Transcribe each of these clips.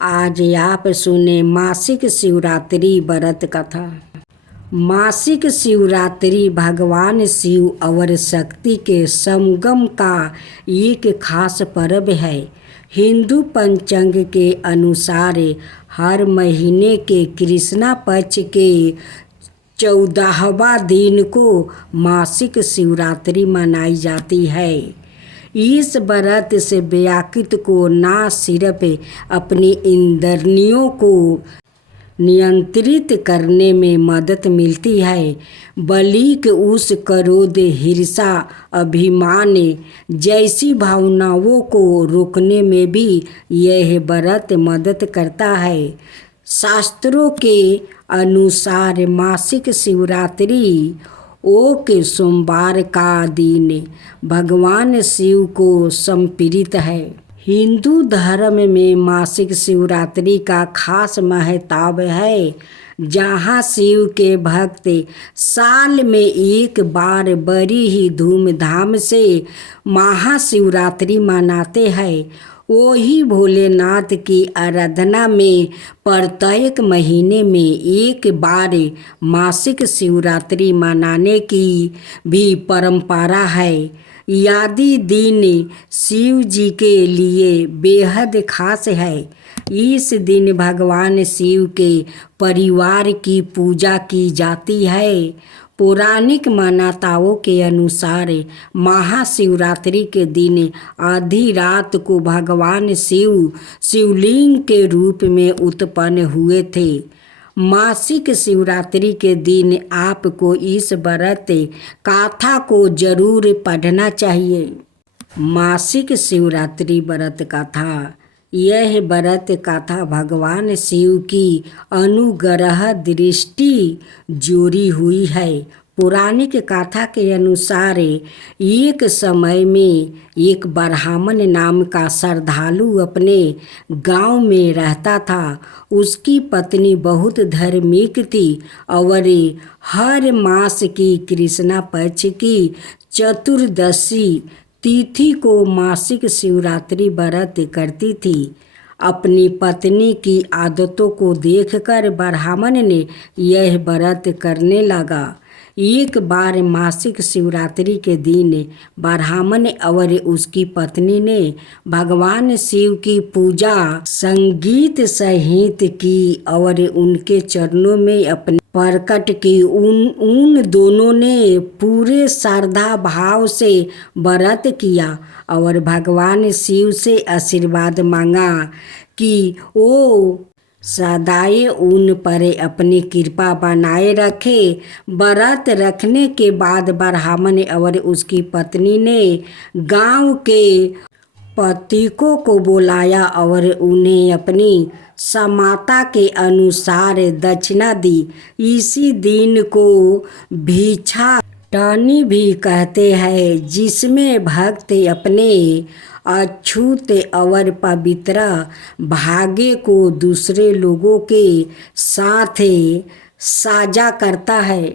आज आप सुने मासिक शिवरात्रि व्रत कथा। मासिक शिवरात्रि भगवान शिव और शक्ति के संगम का एक खास पर्व है। हिंदू पंचांग के अनुसार हर महीने के कृष्णा पक्ष के 14वां दिन को मासिक शिवरात्रि मनाई जाती है। इस व्रत से व्यक्ति को न सिर्फ अपनी इंद्रियों को नियंत्रित करने में मदद मिलती है, बल्कि उस क्रोध, ईर्ष्या, अभिमान जैसी भावनाओं को रोकने में भी यह व्रत मदद करता है। शास्त्रों के अनुसार मासिक शिवरात्रि के सोमवार का दिन भगवान शिव को समर्पित है। हिंदू धर्म में मासिक शिवरात्रि का खास महत्व है, जहाँ शिव के भक्त साल में एक बार बड़ी ही धूमधाम से महाशिवरात्रि मनाते हैं। वही भोलेनाथ की आराधना में प्रत्येक महीने में एक बार मासिक शिवरात्रि मनाने की भी परंपरा है। यदि दिन शिव जी के लिए बेहद खास है। इस दिन भगवान शिव के परिवार की पूजा की जाती है। पौराणिक मान्यताओं के अनुसार महाशिवरात्रि के दिन आधी रात को भगवान शिव शिवलिंग के रूप में उत्पन्न हुए थे। मासिक शिवरात्रि के दिन आपको इस व्रत कथा को जरूर पढ़ना चाहिए। मासिक शिवरात्रि व्रत कथा। यह व्रत कथा भगवान शिव की अनुग्रह दृष्टि जोड़ी हुई है। पौराणिक कथा के अनुसार एक समय में एक ब्राह्मण नाम का श्रद्धालु अपने गांव में रहता था। उसकी पत्नी बहुत धार्मिक थी और हर मास की कृष्णा पक्ष की चतुर्दशी तिथि को मासिक शिवरात्रि व्रत करती थी। अपनी पत्नी की आदतों को देखकर ब्राह्मण ने यह व्रत करने लगा। एक बार मासिक शिवरात्रि के दिन ब्राह्मण और उसकी पत्नी ने भगवान शिव की पूजा संगीत सहित की और उनके चरणों में अपने प्रकट की। उन दोनों ने पूरे श्रद्धा भाव से व्रत किया और भगवान शिव से आशीर्वाद मांगा कि वो सदैव उन पर अपनी कृपा बनाए रखे। व्रत रखने के बाद ब्राह्मण और उसकी पत्नी ने गांव के प्रतीकों को बुलाया और उन्हें अपनी क्षमता के अनुसार दक्षिणा दी। इसी दिन को भिक्षाटनी भी कहते हैं, जिसमें भक्त अपने अछूत और पवित्र भाग्य को दूसरे लोगों के साथ साझा करता है।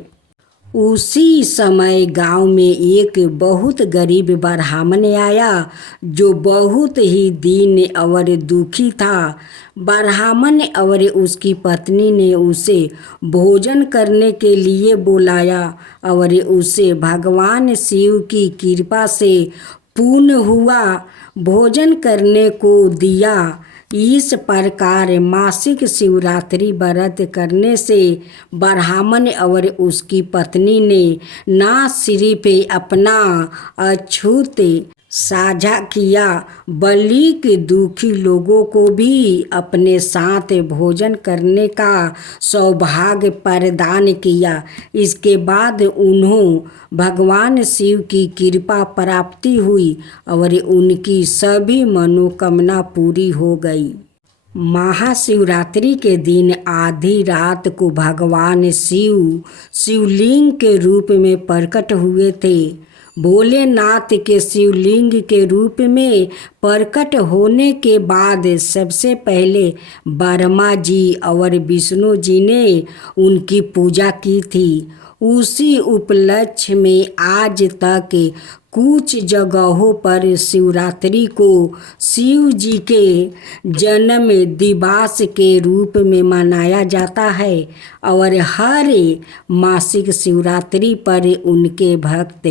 उसी समय गांव में एक बहुत गरीब ब्राह्मण आया जो बहुत ही दीन और दुखी था। ब्राह्मण और उसकी पत्नी ने उसे भोजन करने के लिए बुलाया और उसे भगवान शिव की कृपा से पूर्ण हुआ भोजन करने को दिया। इस प्रकार मासिक शिवरात्रि व्रत करने से ब्राह्मण और उसकी पत्नी ने न सिर्फ अपना अछूत साझा किया, बल्कि दुखी लोगों को भी अपने साथ भोजन करने का सौभाग्य प्रदान किया। इसके बाद उन्हें भगवान शिव की कृपा प्राप्ति हुई और उनकी सभी मनोकामना पूरी हो गई। महाशिवरात्रि के दिन आधी रात को भगवान शिव शिवलिंग के रूप में प्रकट हुए थे। भोलेनाथ के शिवलिंग के रूप में प्रकट होने के बाद सबसे पहले ब्रह्मा जी और विष्णु जी ने उनकी पूजा की थी। उसी उपलक्ष्य में आज तक कुछ जगहों पर शिवरात्रि को शिव जी के जन्म दिवस के रूप में मनाया जाता है और हर मासिक शिवरात्रि पर उनके भक्त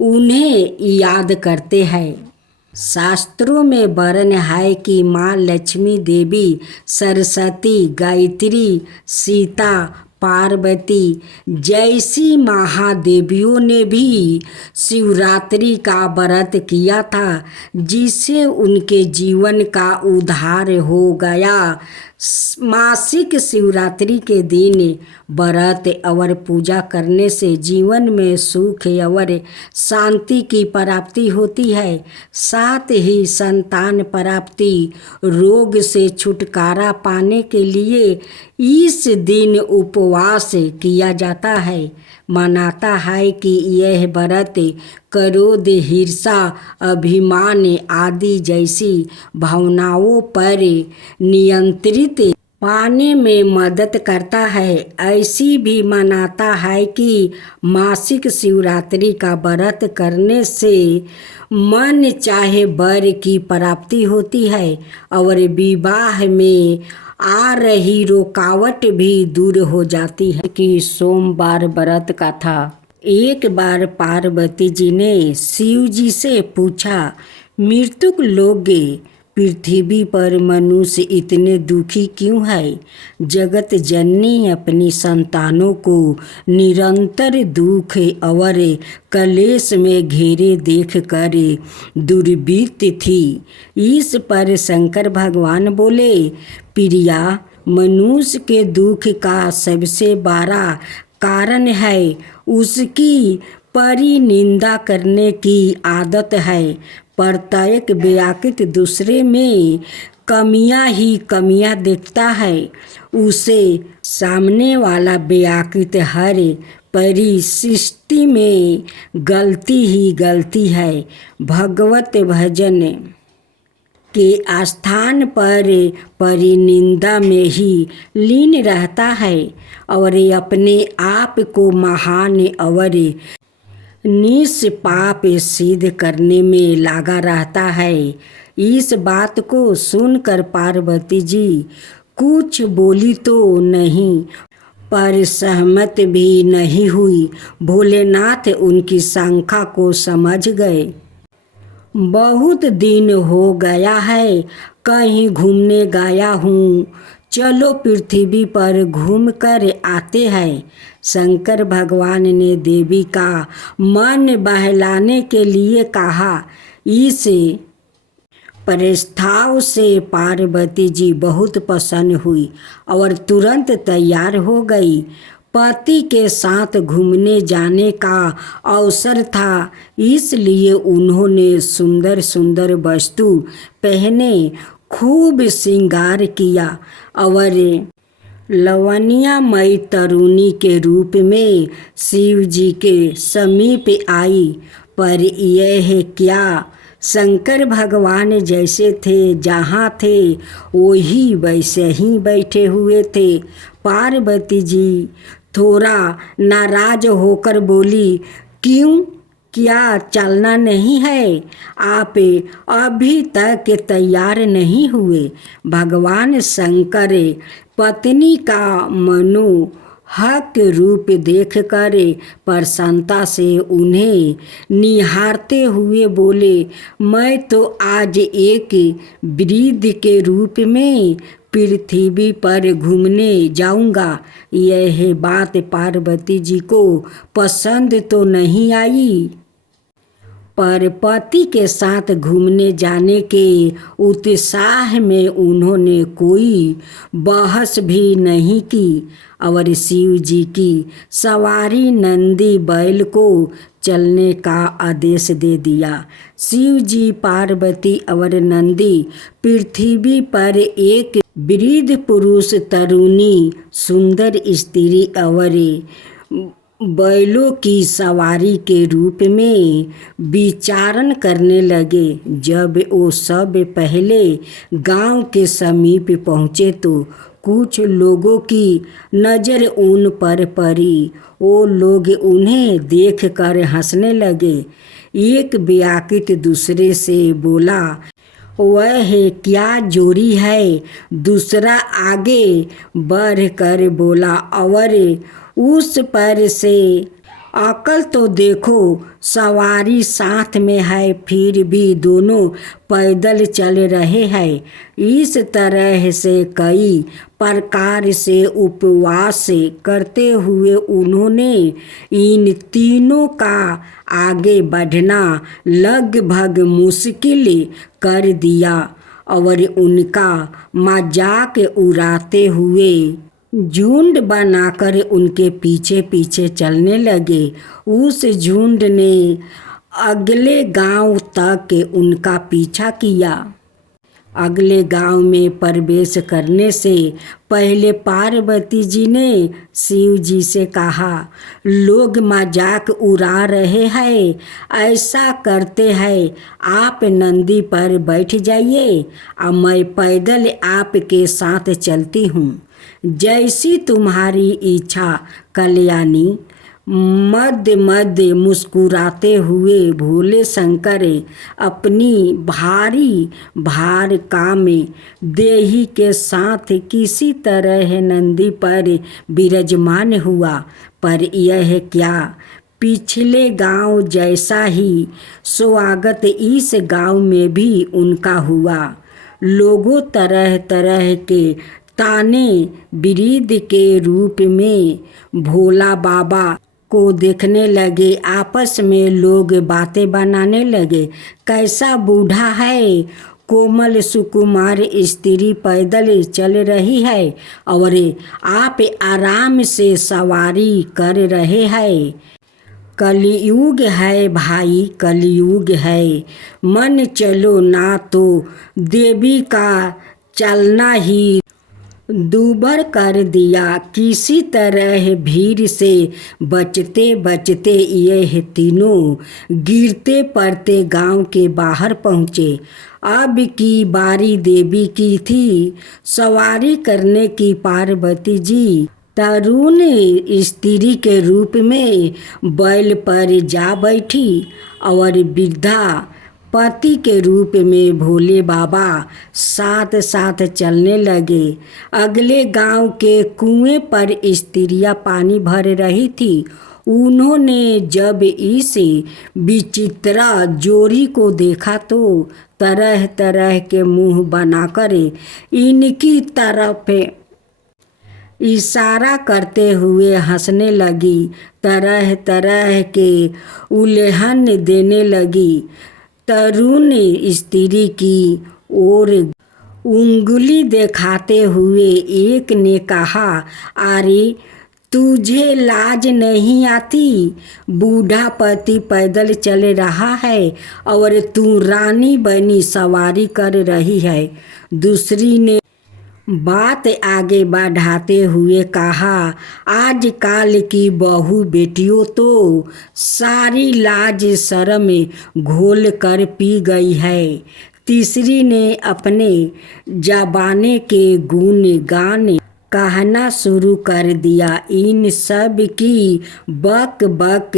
उन्हें याद करते हैं। शास्त्रों में वर्णन है कि माँ लक्ष्मी देवी, सरस्वती, गायत्री, सीता, पार्वती जैसी महादेवियों ने भी शिवरात्रि का व्रत किया था, जिससे उनके जीवन का उद्धार हो गया। मासिक शिवरात्रि के दिन व्रत और पूजा करने से जीवन में सुख और शांति की प्राप्ति होती है, साथ ही संतान प्राप्ति, रोग से छुटकारा पाने के लिए इस दिन उपवास किया जाता है। मानता है कि यह व्रत क्रोध, ईर्ष्या, अभिमान आदि जैसी भावनाओं पर नियंत्रित पाने में मदद करता है। ऐसी भी मान्यता है कि मासिक शिवरात्रि का व्रत करने से मन चाहे वर की प्राप्ति होती है और विवाह में आ रही रुकावट भी दूर हो जाती है। कि सोमवार व्रत का था। एक बार पार्वती जी ने शिव जी से पूछा, मृतक लोग पृथ्वी पर मनुष्य इतने दुखी क्यों है? जगत जननी अपनी संतानों को निरंतर दुख और कलेश में घेरे देख कर दुर्वृत्त थी। इस पर शंकर भगवान बोले, प्रिया, मनुष्य के दुख का सबसे बड़ा कारण है उसकी परिनिंदा करने की आदत है। प्रत्येक व्यक्ति दूसरे में कमियां ही कमियां देखता है। उसे सामने वाला व्यक्ति हर परिस्थिति में गलती ही गलती है। भगवत भजन के स्थान पर परिनिंदा में ही लीन रहता है और अपने आप को महान और निष्पाप सिद्ध करने में लगा रहता है। इस बात को सुनकर पार्वती जी कुछ बोली तो नहीं, पर सहमत भी नहीं हुई। भोलेनाथ उनकी शंका को समझ गए। बहुत दिन हो गया है, कहीं घूमने गया हूँ, चलो पृथ्वी पर घूम कर आते हैं। शंकर भगवान ने देवी का मन बहलाने के लिए कहा। इस प्रस्ताव से पार्वती जी बहुत प्रसन्न हुई और तुरंत तैयार हो गई। पति के साथ घूमने जाने का अवसर था, इसलिए उन्होंने सुंदर सुंदर वस्तु पहने, खूब श्रृंगार किया और लवणीयमयी तरुणी के रूप में शिव जी के समीप आई। पर यह क्या, शंकर भगवान जैसे थे, जहाँ थे वही वैसे ही बैठे हुए थे। पार्वती जी थोड़ा नाराज होकर बोली, क्यों, क्या चलना नहीं है? आप अभी तक तैयार नहीं हुए? भगवान शंकर पत्नी का मनोहक रूप देखकर प्रसन्नता से उन्हें निहारते हुए बोले, मैं तो आज एक वृद्ध के रूप में पृथ्वी पर घूमने जाऊंगा। यह बात पार्वती जी को पसंद तो नहीं आई, पर पति के साथ घूमने जाने के उत्साह में उन्होंने कोई बहस भी नहीं की और शिव जी की सवारी नंदी बैल को चलने का आदेश दे दिया। शिव जी, पार्वती और नंदी पृथ्वी पर एक वृद्ध पुरुष, तरुणी, सुंदर स्त्री और बैलों की सवारी के रूप में विचरण करने लगे। जब वो सब पहले गांव के समीप पहुँचे तो कुछ लोगों की नज़र उन पर पड़ी। वो लोग उन्हें देखकर हंसने लगे। एक व्याकुल दूसरे से बोला, वह क्या जोड़ी है। दूसरा आगे बढ़कर बोला, और उस पर से अकल तो देखो, सवारी साथ में है फिर भी दोनों पैदल चल रहे हैं। इस तरह से कई प्रकार से उपवास करते हुए उन्होंने इन तीनों का आगे बढ़ना लगभग मुश्किल कर दिया और उनका मजाक उड़ाते हुए झुंड बनाकर उनके पीछे पीछे चलने लगे। उस झुंड ने अगले गांव तक उनका पीछा किया। अगले गांव में प्रवेश करने से पहले पार्वती जी ने शिव जी से कहा, लोग मजाक उड़ा रहे हैं, ऐसा करते हैं आप नंदी पर बैठ जाइए और मैं पैदल आपके साथ चलती हूँ। जैसी तुम्हारी इच्छा कल्याणी। मध्य मध्य मुस्कुराते हुए भोले शंकर अपनी भारी भार काम देही के साथ किसी तरह नंदी पर विराजमान हुआ। पर यह क्या, पिछले गांव जैसा ही स्वागत इस गांव में भी उनका हुआ। लोगों तरह तरह के ताने बिरीद के रूप में भोला बाबा को देखने लगे। आपस में लोग बातें बनाने लगे, कैसा बूढ़ा है, कोमल सुकुमार स्त्री पैदल चल रही है और आप आराम से सवारी कर रहे हैं। कलयुग है भाई, कलयुग है। मन चलो ना तो देवी का चलना ही दूभर कर दिया। किसी तरह भीड़ से बचते बचते यह तीनों गिरते पड़ते गांव के बाहर पहुँचे। अब की बारी देवी की थी। सवारी करने की पार्वती जी तरुण स्त्री के रूप में बैल पर जा बैठी और वृद्धा पति के रूप में भोले बाबा साथ साथ चलने लगे। अगले गांव के कुएं पर स्त्रियां पानी भर रही थी। उन्होंने जब इस विचित्र जोड़ी को देखा तो तरह तरह के मुंह बनाकर इनकी तरफ इशारा करते हुए हंसने लगी, तरह तरह के उल्हान देने लगी। तरुण स्त्री की ओर उंगली दिखाते हुए एक ने कहा, अरे तुझे लाज नहीं आती, बूढ़ा पति पैदल चल रहा है और तू रानी बनी सवारी कर रही है। दूसरी ने बात आगे बढ़ाते हुए कहा, आजकल की बहू बेटियों तो सारी लाज शर्म घोल कर पी गई है। तीसरी ने अपने जबाने के गुण गान कहना शुरू कर दिया। इन सब की बक बक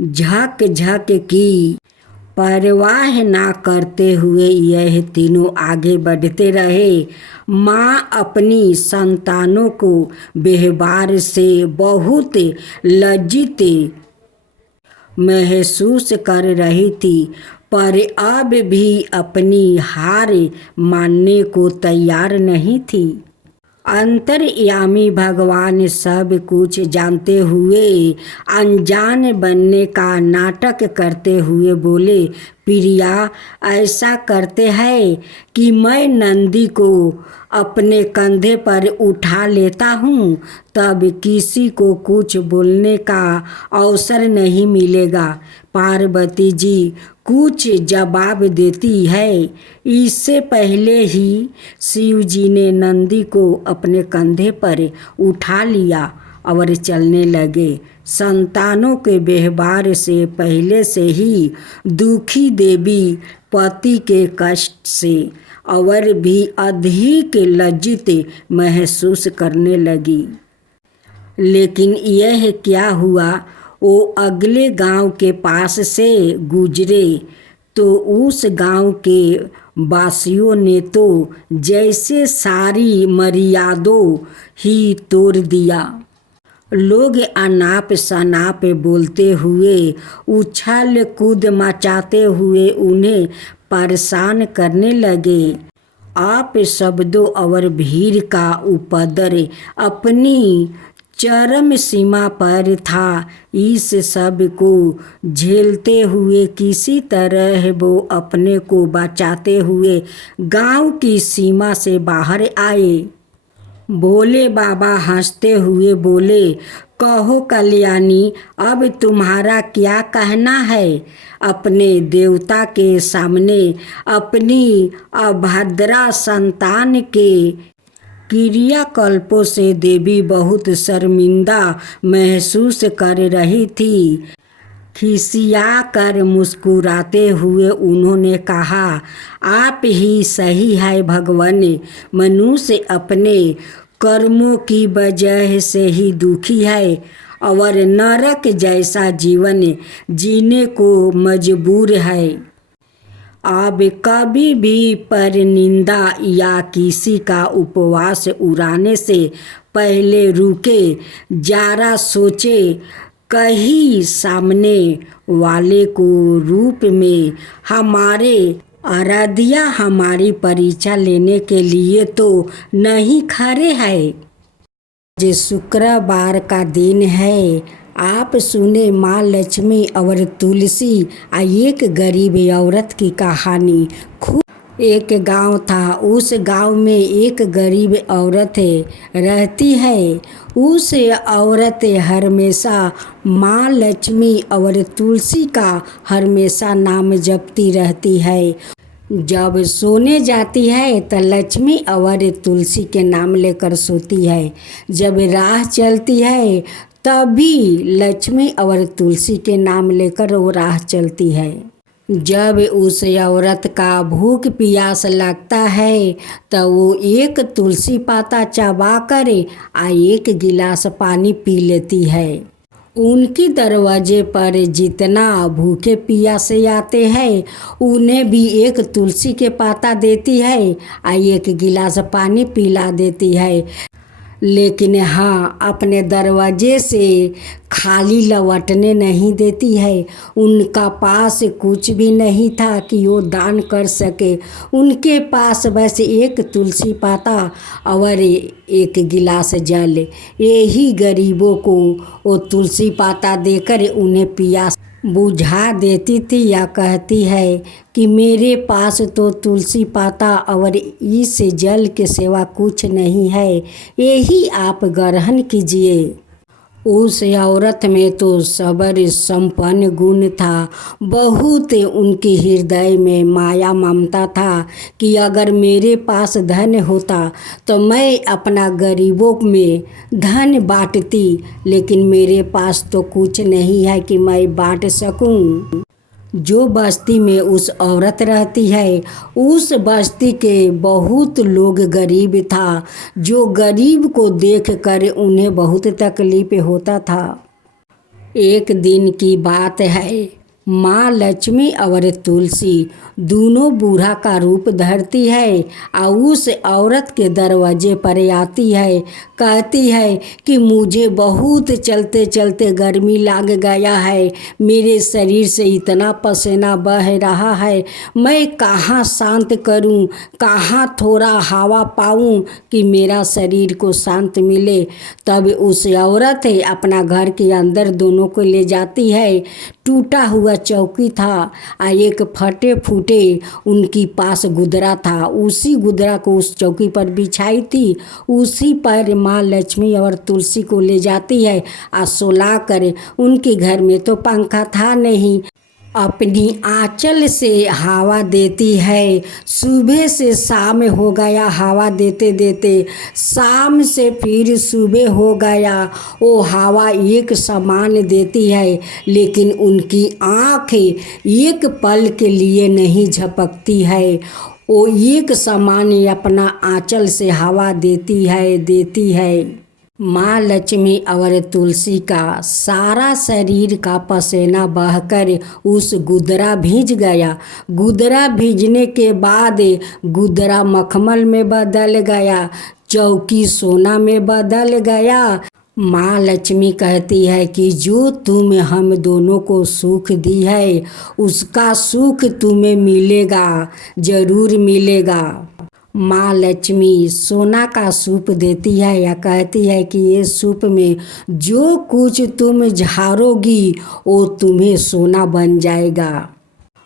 झक झक की परवाह ना करते हुए यह तीनों आगे बढ़ते रहे। माँ अपनी संतानों को व्यवहार से बहुत लज्जित महसूस कर रही थी, पर अब भी अपनी हार मानने को तैयार नहीं थी। अंतर्यामी भगवान सब कुछ जानते हुए अनजान बनने का नाटक करते हुए बोले, प्रिया ऐसा करते हैं कि मैं नंदी को अपने कंधे पर उठा लेता हूँ, तब किसी को कुछ बोलने का अवसर नहीं मिलेगा। पार्वती जी कुछ जवाब देती है। इससे पहले ही शिव जी ने नंदी को अपने कंधे पर उठा लिया और चलने लगे। संतानों के व्यवहार से पहले से ही दुखी देवी पति के कष्ट से और भी अधिक लज्जित महसूस करने लगी। लेकिन यह क्या हुआ, वो अगले गांव के पास से गुजरे तो उस गांव के वासियों ने तो जैसे सारी मर्यादों ही तोड़ दिया। लोग अनाप शनाप बोलते हुए, उछल कूद मचाते हुए उन्हें परेशान करने लगे। आप शब्दों और भीड़ का उपद्रव अपनी चरम सीमा पर था। इस सब को झेलते हुए किसी तरह वो अपने को बचाते हुए गांव की सीमा से बाहर आए। भोले बाबा हंसते हुए बोले, कहो कल्याणी, अब तुम्हारा क्या कहना है? अपने देवता के सामने अपनी अभद्रा संतान के क्रियाकल्पों से देवी बहुत शर्मिंदा महसूस कर रही थी। खिसिया कर मुस्कुराते हुए उन्होंने कहा, आप ही सही है भगवान। मनुष्य अपने कर्मों की वजह से ही दुखी है और नरक जैसा जीवन जीने को मजबूर है। आप कभी भी परनिंदा या किसी का उपवास उड़ाने से पहले रुके, जरा सोचे, कहीं सामने वाले को रूप में हमारे आराध्या हमारी परीक्षा लेने के लिए तो नहीं खड़े हैं। आज शुक्रवार का दिन है। आप सुने माँ लक्ष्मी और तुलसी एक गरीब औरत की कहानी। एक गांव था। उस गांव में एक गरीब औरत रहती है। उस औरत हमेशा माँ लक्ष्मी और तुलसी का हमेशा नाम जपती रहती है। जब सोने जाती है तो लक्ष्मी और तुलसी के नाम लेकर सोती है। जब राह चलती है तभी लक्ष्मी और तुलसी के नाम लेकर वो राह चलती है। जब उस औरत का भूख प्यास लगता है तो वो एक तुलसी पाता चबा कर एक गिलास पानी पी लेती है। उनकी दरवाजे पर जितना भूखे प्यासे आते हैं उन्हें भी एक तुलसी के पाता देती है और एक गिलास पानी पिला देती है। लेकिन हाँ, अपने दरवाजे से खाली लौटने नहीं देती है। उनका पास कुछ भी नहीं था कि वो दान कर सके। उनके पास बस एक तुलसी पाता और एक गिलास जल। यही गरीबों को वो तुलसी पाता देकर उन्हें प्यास बुझा देती थी या कहती है कि मेरे पास तो तुलसी पाता और इस जल के सिवा कुछ नहीं है, यही आप ग्रहण कीजिए। उस औरत में तो सबर संपन्न गुण था। बहुत उनके हृदय में माया ममता था कि अगर मेरे पास धन होता तो मैं अपना गरीबों में धन बांटती, लेकिन मेरे पास तो कुछ नहीं है कि मैं बांट सकूं। जो बस्ती में उस औरत रहती है उस बस्ती के बहुत लोग गरीब था। जो गरीब को देखकर उन्हें बहुत तकलीफ होता था। एक दिन की बात है, माँ लक्ष्मी और तुलसी दोनों बूढ़ा का रूप धरती है और उस औरत के दरवाजे पर आती है। कहती है कि मुझे बहुत चलते चलते गर्मी लग गया है, मेरे शरीर से इतना पसीना बह रहा है, मैं कहाँ शांत करूं, कहाँ थोड़ा हवा पाऊं कि मेरा शरीर को शांत मिले। तब उस औरत अपना घर के अंदर दोनों को ले जाती है। टूटा हुआ चौकी था और एक फटे फूटे उनकी पास गुदरा था। उसी गुदरा को उस चौकी पर बिछाई थी। उसी पर माँ लक्ष्मी और तुलसी को ले जाती है और सुला कर, उनके घर में तो पंखा था नहीं, अपनी आंचल से हवा देती है। सुबह से शाम हो गया हवा देते देते, शाम से फिर सुबह हो गया। वो हवा एक समान देती है, लेकिन उनकी आँखें एक पल के लिए नहीं झपकती है। वो एक समान अपना आंचल से हवा देती है। माँ लक्ष्मी और तुलसी का सारा शरीर का पसीना बहकर उस गुदरा भीज गया। गुदरा भीजने के बाद गुदरा मखमल में बदल गया, चौकी सोना में बदल गया। माँ लक्ष्मी कहती है कि जो तुम हम दोनों को सुख दी है, उसका सुख तुम्हें मिलेगा, ज़रूर मिलेगा। माँ लक्ष्मी सोना का सूप देती है या कहती है कि ये सूप में जो कुछ तुम झाड़ोगी वो तुम्हें सोना बन जाएगा।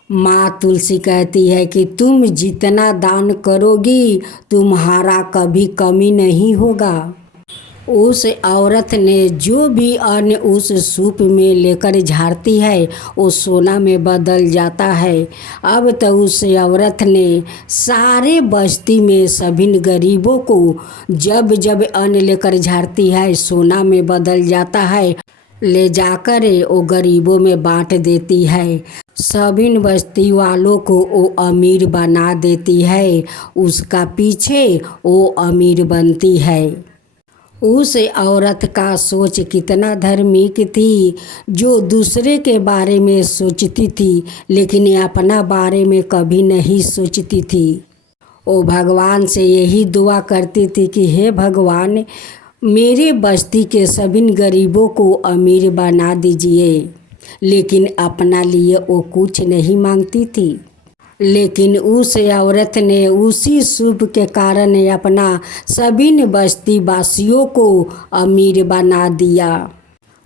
माँ तुलसी कहती है कि तुम जितना दान करोगी तुम्हारा कभी कमी नहीं होगा। उस औरत ने जो भी अन्न उस सूप में लेकर झाड़ती है वो सोना में बदल जाता है। अब तो उस औरत ने सारे बस्ती में सभी गरीबों को जब जब अन्न लेकर झाड़ती है सोना में बदल जाता है, ले जाकर वो गरीबों में बांट देती है। सभी बस्ती वालों को वो अमीर बना देती है। उसका पीछे वो अमीर बनती है। उस औरत का सोच कितना धार्मिक थी, जो दूसरे के बारे में सोचती थी लेकिन अपना बारे में कभी नहीं सोचती थी। वो भगवान से यही दुआ करती थी कि हे भगवान, मेरे बस्ती के सभी गरीबों को अमीर बना दीजिए। लेकिन अपना लिए वो कुछ नहीं मांगती थी। लेकिन उस औरत ने उसी शुभ के कारण अपना सभी बस्ती वासियों को अमीर बना दिया।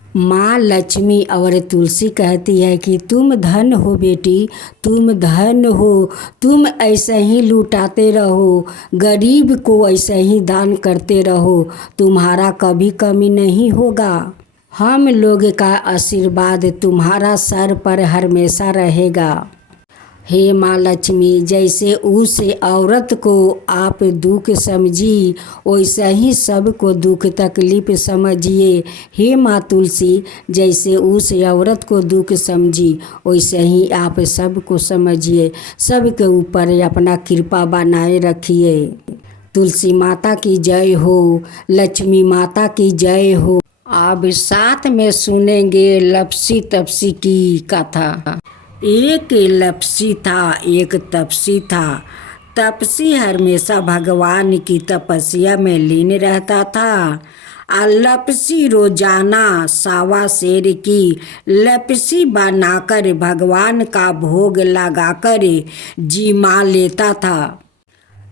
माँ लक्ष्मी और तुलसी कहती है कि तुम धन हो बेटी, तुम धन हो। तुम ऐसे ही लुटाते रहो, गरीब को ऐसे ही दान करते रहो, तुम्हारा कभी कमी नहीं होगा। हम लोग का आशीर्वाद तुम्हारा सर पर हमेशा रहेगा। हे माँ लक्ष्मी, जैसे उस औरत को आप दुख समझी वैसे ही सबको दुख तकलीफ समझिए। हे माँ तुलसी, जैसे उस औरत को दुख समझी वैसे ही आप सबको समझिए, सबके ऊपर अपना कृपा बनाए रखिए। तुलसी माता की जय हो, लक्ष्मी माता की जय हो। अब साथ में सुनेंगे लपसी तपसी की कथा। एक लपसी था, एक तपसी था। तपसी हमेशा भगवान की तपस्या में लीन रहता था। लपसी रोजाना सावा शेर की लपसी बनाकर भगवान का भोग लगाकर जिमा लेता था।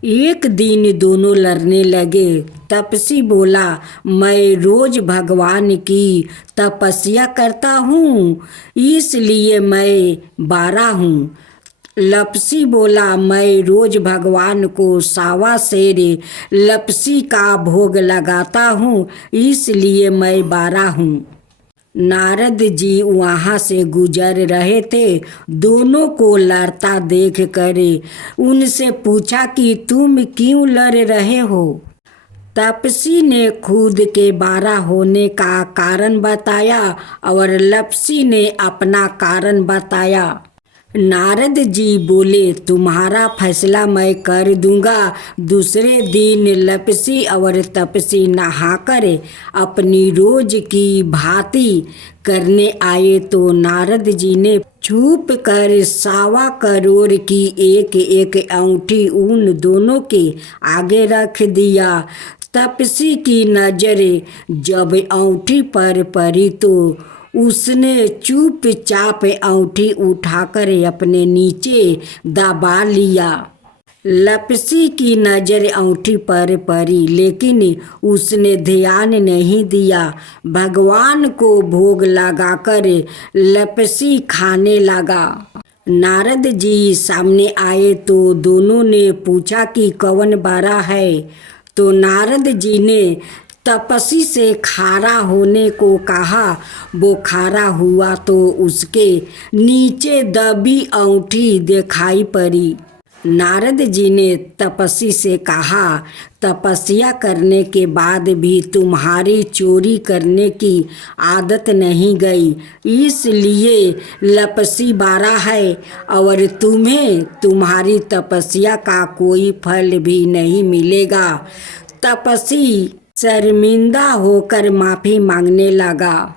एक दिन दोनों लड़ने लगे। तपसी बोला, मैं रोज भगवान की तपस्या करता हूँ, इसलिए मैं बारा हूँ। लपसी बोला, मैं रोज भगवान को सावा शेर लपसी का भोग लगाता हूँ, इसलिए मैं बारा हूँ। नारद जी वहाँ से गुजर रहे थे। दोनों को लड़ता देख कर उनसे पूछा कि तुम क्यों लड़ रहे हो। तपसी ने खुद के बारा होने का कारण बताया और लपसी ने अपना कारण बताया। नारद जी बोले, तुम्हारा फैसला मैं कर दूंगा। दूसरे दिन लपसी और तपसी नहाकर अपनी रोज की भांति करने आए तो नारद जी ने छुप कर 1.25 की एक एक अंगूठी उन दोनों के आगे रख दिया। तपसी की नजर जब अंगूठी पर पड़ी तो उसने चुपचाप अंगूठी उठाकर अपने नीचे दबा लिया। लपसी की नज़र अंगूठी पर पड़ी, लेकिन उसने ध्यान नहीं दिया। भगवान को भोग लगाकर लपसी खाने लगा। नारद जी सामने आए तो दोनों ने पूछा कि कौन बारा है। तो नारद जी ने तपस्वी से खारा होने को कहा। वो खारा हुआ तो उसके नीचे दबी अंगूठी दिखाई पड़ी। नारद जी ने तपस्वी से कहा, तपस्या करने के बाद भी तुम्हारी चोरी करने की आदत नहीं गई, इसलिए लपसी बारा है और तुम्हें तुम्हारी तपस्या का कोई फल भी नहीं मिलेगा। तपस्वी शर्मिंदा होकर माफ़ी मांगने लगा।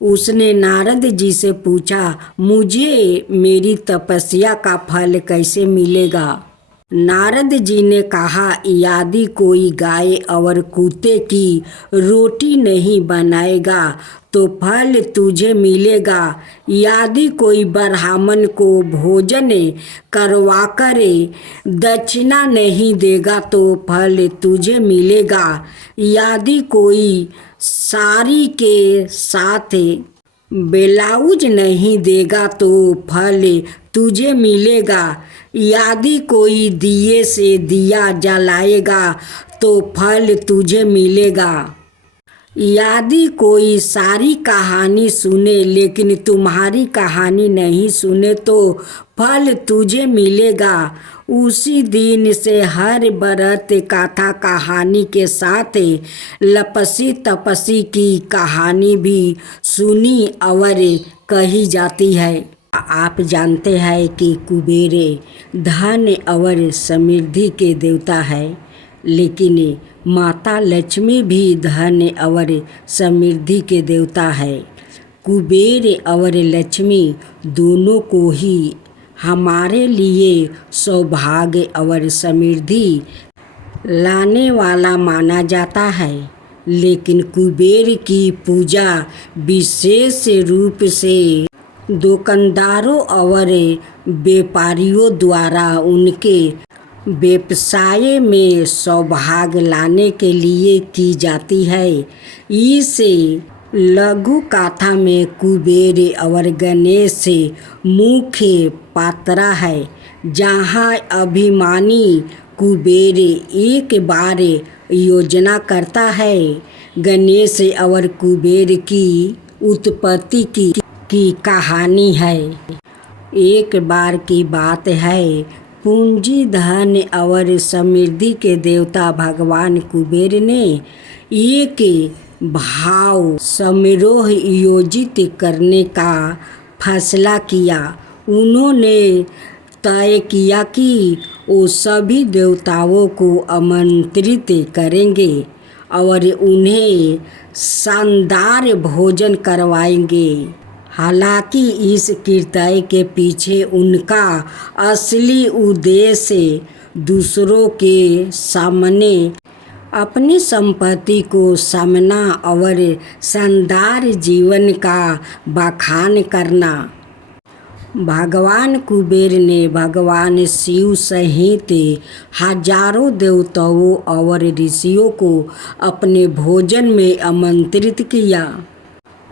उसने नारद जी से पूछा, मुझे मेरी तपस्या का फल कैसे मिलेगा? नारद जी ने कहा, यदि कोई गाय और कुत्ते की रोटी नहीं बनाएगा तो फल तुझे मिलेगा। यदि कोई ब्राह्मण को भोजन करवाकर दक्षिणा नहीं देगा तो फल तुझे मिलेगा। यदि कोई साड़ी के साथ ब्लाउज नहीं देगा तो फल तुझे मिलेगा। यदि कोई दिए से दिया जलाएगा तो फल तुझे मिलेगा। यदि कोई सारी कहानी सुने लेकिन तुम्हारी कहानी नहीं सुने तो फल तुझे मिलेगा। उसी दिन से हर बरत कथा कहानी के साथ लपसी तपसी की कहानी भी सुनी और कही जाती है। आप जानते हैं कि कुबेर धन और समृद्धि के देवता है, लेकिन माता लक्ष्मी भी धन और समृद्धि के देवता है। कुबेर और लक्ष्मी दोनों को ही हमारे लिए सौभाग्य और समृद्धि लाने वाला माना जाता है, लेकिन कुबेर की पूजा विशेष रूप से दुकानदारों और व्यापारियों द्वारा उनके व्यवसाय में सौभाग्य लाने के लिए की जाती है। इस लघु कथा में कुबेर और गणेश मुख्य पात्र है, जहाँ अभिमानी कुबेर एक बार योजना करता है। गणेश और कुबेर की उत्पत्ति की कहानी है। एक बार की बात है, पूंजी धन और समृद्धि के देवता भगवान कुबेर ने एक भाव समारोह आयोजित करने का फैसला किया। उन्होंने तय किया कि वो सभी देवताओं को आमंत्रित करेंगे और उन्हें शानदार भोजन करवाएंगे। हालांकि इस कृत्य के पीछे उनका असली उद्देश्य दूसरों के सामने अपनी संपत्ति को सामना और शानदार जीवन का बखान करना। भगवान कुबेर ने भगवान शिव सहित हजारों देवताओं और ऋषियों को अपने भोजन में आमंत्रित किया।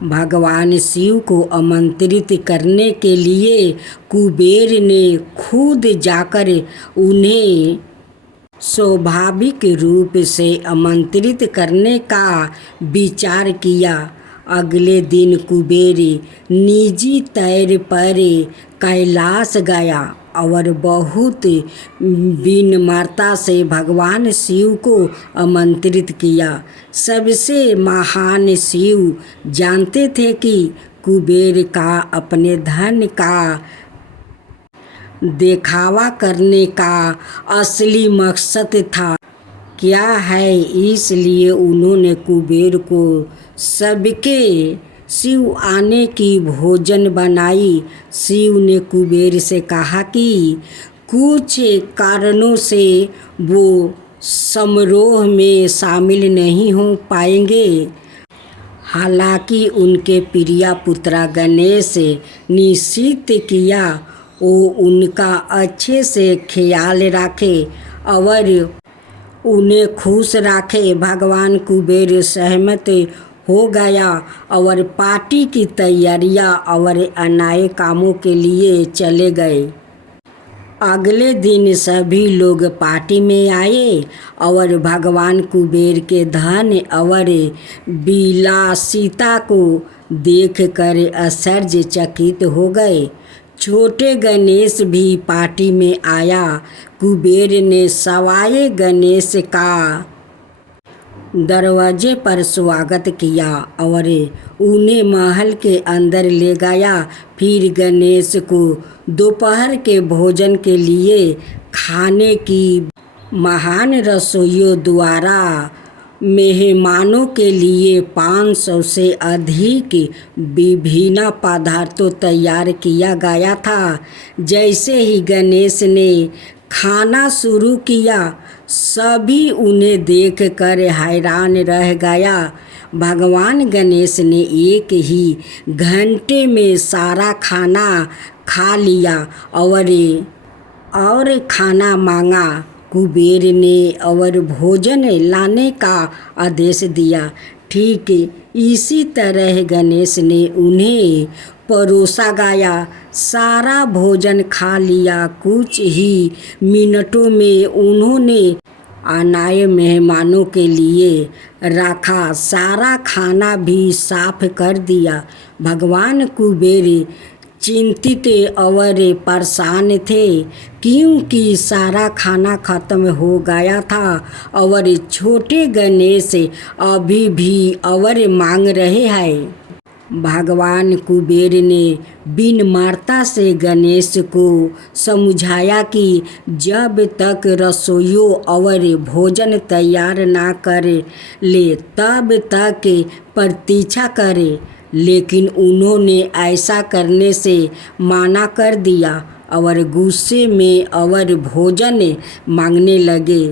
भगवान शिव को आमंत्रित करने के लिए कुबेर ने खुद जाकर उन्हें स्वाभाविक रूप से आमंत्रित करने का विचार किया। अगले दिन कुबेर निजी तौर पर कैलाश गया और बहुत विनम्रता से भगवान शिव को आमंत्रित किया। सबसे महान शिव जानते थे कि कुबेर का अपने धन का दिखावा करने का असली मकसद था क्या है, इसलिए उन्होंने कुबेर को सबके शिव आने की भोजन बनाई। शिव ने कुबेर से कहा कि कुछ कारणों से वो समारोह में शामिल नहीं हो पाएंगे। हालांकि उनके प्रिय पुत्र गणेश निश्चित किया वो उनका अच्छे से ख्याल रखे और उन्हें खुश रखे। भगवान कुबेर सहमत हो गया और पार्टी की तैयारियां और अन्य कामों के लिए चले गए। अगले दिन सभी लोग पार्टी में आए और भगवान कुबेर के धन और विलासिता को देखकर आश्चर्यचकित हो गए। छोटे गणेश भी पार्टी में आया। कुबेर ने सवाए गणेश का दरवाजे पर स्वागत किया और उन्हें महल के अंदर ले गया। फिर गणेश को दोपहर के भोजन के लिए खाने की महान रसोइयों द्वारा मेहमानों के लिए 500 से अधिक विभिन्न पदार्थों तैयार किया गया था। जैसे ही गणेश ने खाना शुरू किया, सभी उन्हें देखकर हैरान रह गया। भगवान गणेश ने एक ही घंटे में सारा खाना खा लिया और खाना मांगा। कुबेर ने और भोजन लाने का आदेश दिया। ठीक इसी तरह गणेश ने उन्हें परोसा गया। सारा भोजन खा लिया। कुछ ही मिनटों में उन्होंने आए मेहमानों के लिए रखा सारा खाना भी साफ कर दिया। भगवान कुबेर चिंतित और परेशान थे क्योंकि सारा खाना खत्म हो गया था और छोटे गणेश अभी भी और मांग रहे हैं। भगवान कुबेर ने विनम्रता से गणेश को समझाया कि जब तक रसोइयों और भोजन तैयार ना कर ले तब तक प्रतीक्षा करे, लेकिन उन्होंने ऐसा करने से मना कर दिया और गुस्से में और भोजन मांगने लगे।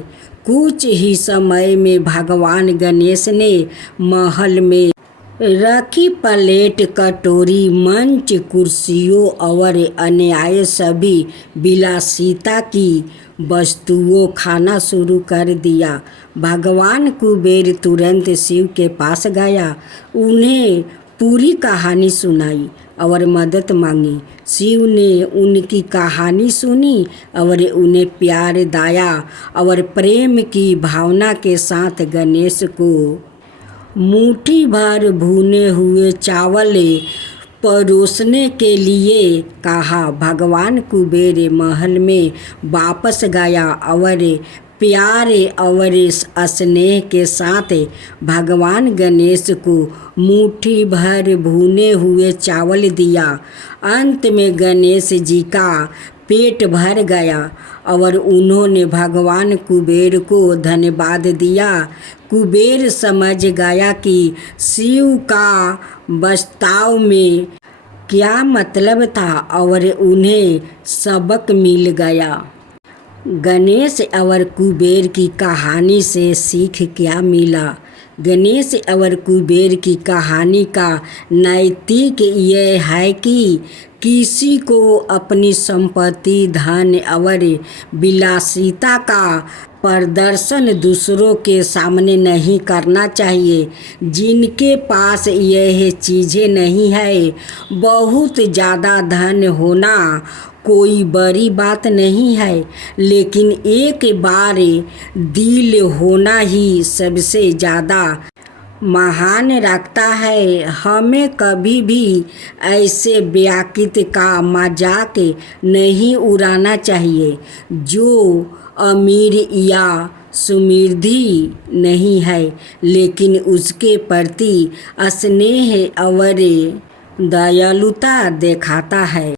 कुछ ही समय में भगवान गणेश ने महल में रखी प्लेट, कटोरी, मंच, कुर्सियों और अन्य सभी विलासिता की वस्तुओं खाना शुरू कर दिया। भगवान कुबेर तुरंत शिव के पास गया, उन्हें पूरी कहानी सुनाई और मदद मांगी। शिव ने उनकी कहानी सुनी और उन्हें प्यार, दया और प्रेम की भावना के साथ गणेश को मुट्ठी भर भुने हुए चावल परोसने के लिए कहा। भगवान कुबेर महल में वापस गया और प्यार और स्नेह के साथ भगवान गणेश को मुट्ठी भर भुने हुए चावल दिया। अंत में गणेश जी का पेट भर गया और उन्होंने भगवान कुबेर को धन्यवाद दिया। कुबेर समझ गया कि शिव का वास्तव में क्या मतलब था और उन्हें सबक मिल गया। गणेश और कुबेर की कहानी से सीख क्या मिला? गणेश और कुबेर की कहानी का नैतिक यह है कि किसी को अपनी संपत्ति, धन और विलासिता का प्रदर्शन दूसरों के सामने नहीं करना चाहिए। जिनके पास यह चीज़ें नहीं है, बहुत ज़्यादा धन होना कोई बड़ी बात नहीं है, लेकिन एक बार दिल होना ही सबसे ज़्यादा महान रखता है। हमें कभी भी ऐसे व्यक्ति का मजाक नहीं उड़ाना चाहिए जो अमीर या समृद्धि नहीं है, लेकिन उसके प्रति स्नेह और दयालुता दिखाता है।